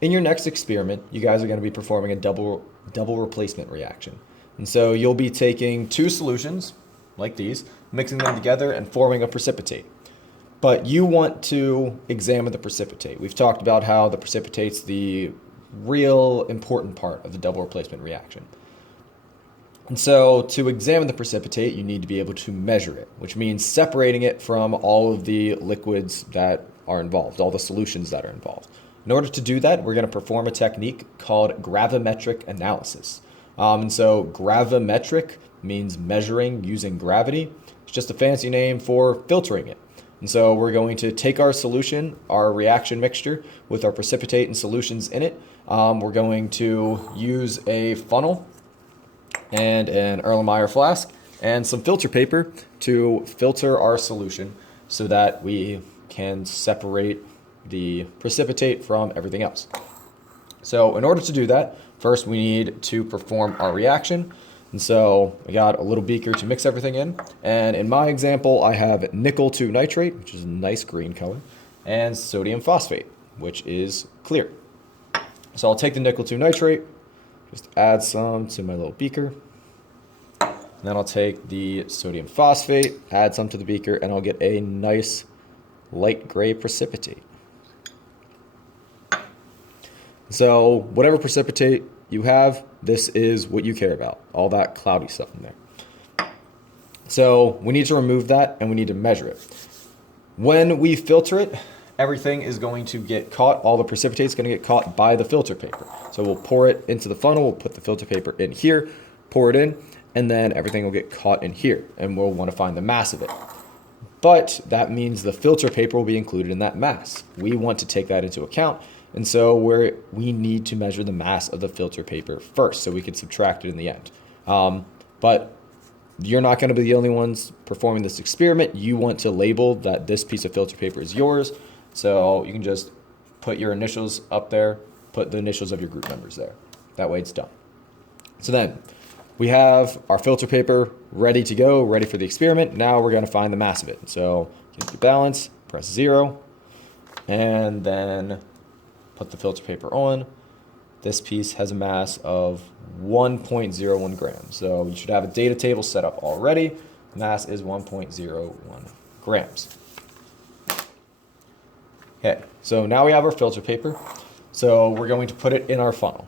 In your next experiment, you guys are going to be performing a double replacement reaction. And so you'll be taking two solutions, like these, mixing them together and forming a precipitate. But you want to examine the precipitate. We've talked about how the precipitate's the real important part of the double replacement reaction. And so to examine the precipitate, you need to be able to measure it, which means separating it from all of the liquids that are involved, all the solutions that are involved. In order to do that, we're going to perform a technique called gravimetric analysis. And so gravimetric means measuring using gravity. It's just a fancy name for filtering it. And so we're going to take our solution, our reaction mixture with our precipitate and solutions in it. We're going to use a funnel and an Erlenmeyer flask and some filter paper to filter our solution so that we can separate the precipitate from everything else. So in order to do that, first we need to perform our reaction. And so I got a little beaker to mix everything in. And in my example, I have nickel 2 nitrate, which is a nice green color, and sodium phosphate, which is clear. So I'll take the nickel 2 nitrate, just add some to my little beaker. And then I'll take the sodium phosphate, add some to the beaker, and I'll get a nice light gray precipitate. So whatever precipitate you have, this is what you care about, all that cloudy stuff in there. So we need to remove that and we need to measure it. When we filter it, everything is going to get caught, all the precipitate's going to get caught by the filter paper. So we'll pour it into the funnel, we'll put the filter paper in here, pour it in, and then everything will get caught in here, and we'll want to find the mass of it. But that means the filter paper will be included in that mass. We want to take that into account, and so we need to measure the mass of the filter paper first so we can subtract it in the end. But you're not going to be the only ones performing this experiment. You want to label that this piece of filter paper is yours, so you can just put your initials up there, put the initials of your group members there. That way it's done. So then we have our filter paper ready to go, ready for the experiment. Now we're going to find the mass of it. So get your balance, press 0, and then put the filter paper on. This piece has a mass of 1.01 grams. So you should have a data table set up already. Mass is 1.01 grams. Okay, so now we have our filter paper. So we're going to put it in our funnel.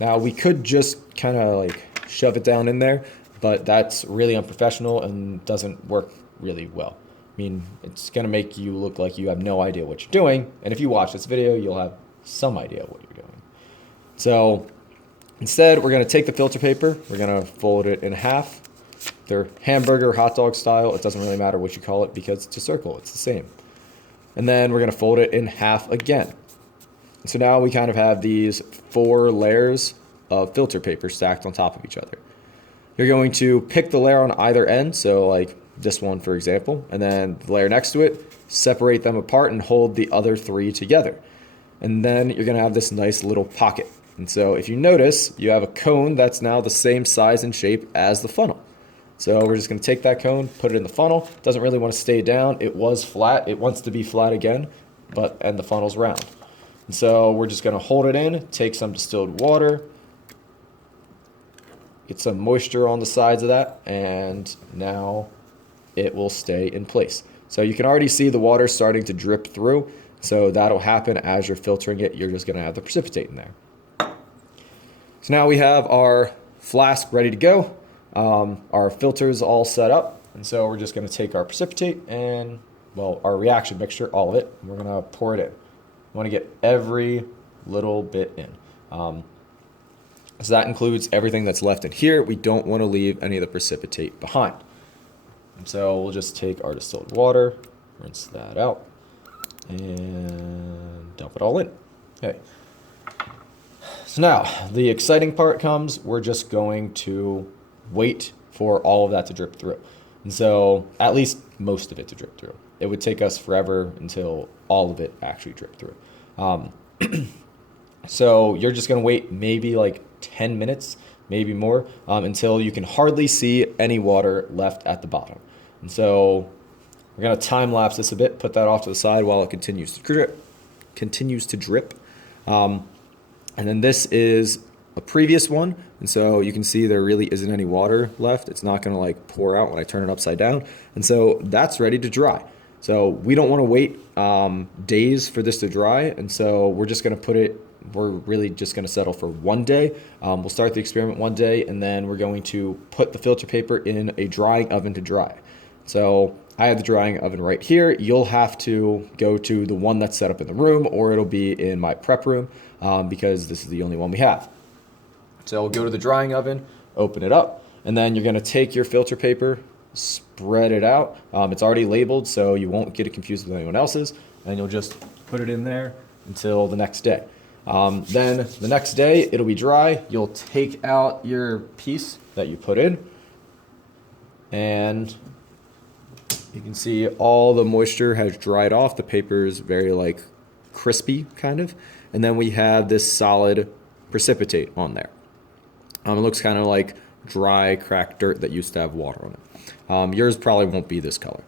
Now we could just kind of like shove it down in there, but that's really unprofessional and doesn't work really well. I mean, it's going to make you look like you have no idea what you're doing. And if you watch this video, you'll have some idea what you're doing. So instead, we're going to take the filter paper, we're going to fold it in half. They're hamburger, hot dog style. It doesn't really matter what you call it because it's a circle. It's the same. And then we're going to fold it in half again. So now we kind of have these 4 layers of filter paper stacked on top of each other. You're going to pick the layer on either end, so like this one, for example, and then the layer next to it, separate them apart and hold the other 3 together. And then you're going to have this nice little pocket. And so if you notice, you have a cone that's now the same size and shape as the funnel. So we're just going to take that cone, put it in the funnel. It doesn't really want to stay down. It was flat. It wants to be flat again, and the funnel's round. And so we're just going to hold it in, take some distilled water, get some moisture on the sides of that, and now it will stay in place. So you can already see the water starting to drip through. So that'll happen as you're filtering it. You're just going to have the precipitate in there. So now we have our flask ready to go. Our filter's all set up. And so we're just going to take our precipitate and, well, our reaction mixture, all of it, and we're going to pour it in. We want to get every little bit in. So that includes everything that's left in here. We don't want to leave any of the precipitate behind. And so we'll just take our distilled water, rinse that out, and dump it all in. Okay. So now the exciting part comes. We're just going to wait for all of that to drip through. And so at least most of it to drip through. It would take us forever until all of it actually dripped through. So you're just going to wait maybe like 10 minutes, maybe more, until you can hardly see any water left at the bottom. And so we're going to time lapse this a bit, put that off to the side while it continues to drip. And then this is a previous one. And so you can see there really isn't any water left. It's not going to like pour out when I turn it upside down. And so that's ready to dry. So we don't want to wait days for this to dry. And so we're just going to we're really just going to settle for 1 day. We'll start the experiment 1 day, and then we're going to put the filter paper in a drying oven to dry. So I have the drying oven right here. You'll have to go to the one that's set up in the room, or it'll be in my prep room because this is the only one we have. So we'll go to the drying oven, open it up, and then you're going to take your filter paper, spread it out. It's already labeled, so you won't get it confused with anyone else's, and you'll just put it in there until the next day. Then the next day, it'll be dry. You'll take out your piece that you put in, and you can see all the moisture has dried off. The paper is very like crispy kind of. And then we have this solid precipitate on there. It looks kind of like dry, cracked dirt that used to have water on it. Yours probably won't be this color.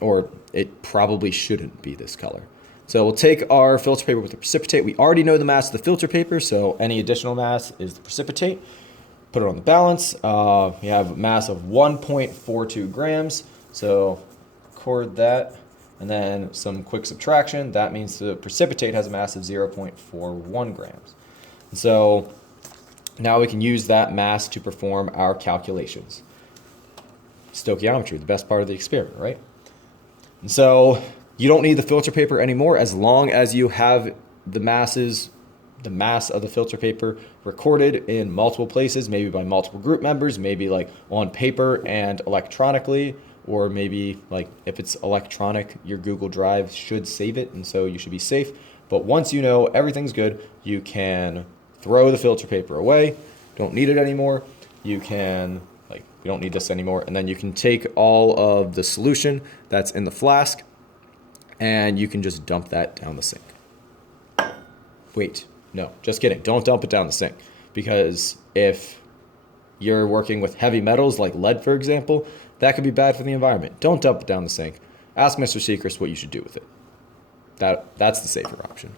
Or it probably shouldn't be this color. So we'll take our filter paper with the precipitate. We already know the mass of the filter paper, so any additional mass is the precipitate. Put it on the balance. We have a mass of 1.42 grams. So record that. And then some quick subtraction. That means the precipitate has a mass of 0.41 grams. And so now we can use that mass to perform our calculations. Stochiometry, the best part of the experiment, right? And so you don't need the filter paper anymore as long as you have the mass of the filter paper recorded in multiple places, maybe by multiple group members, maybe like on paper and electronically, or maybe like if it's electronic, your Google Drive should save it, and so you should be safe. But once you know everything's good, you can throw the filter paper away. Don't need it anymore. You can, we don't need this anymore. And then you can take all of the solution that's in the flask and you can just dump that down the sink. Wait, no, just kidding. Don't dump it down the sink, because if you're working with heavy metals like lead, for example, that could be bad for the environment. Don't dump it down the sink. Ask Mr. Seacrest what you should do with it. That's the safer option.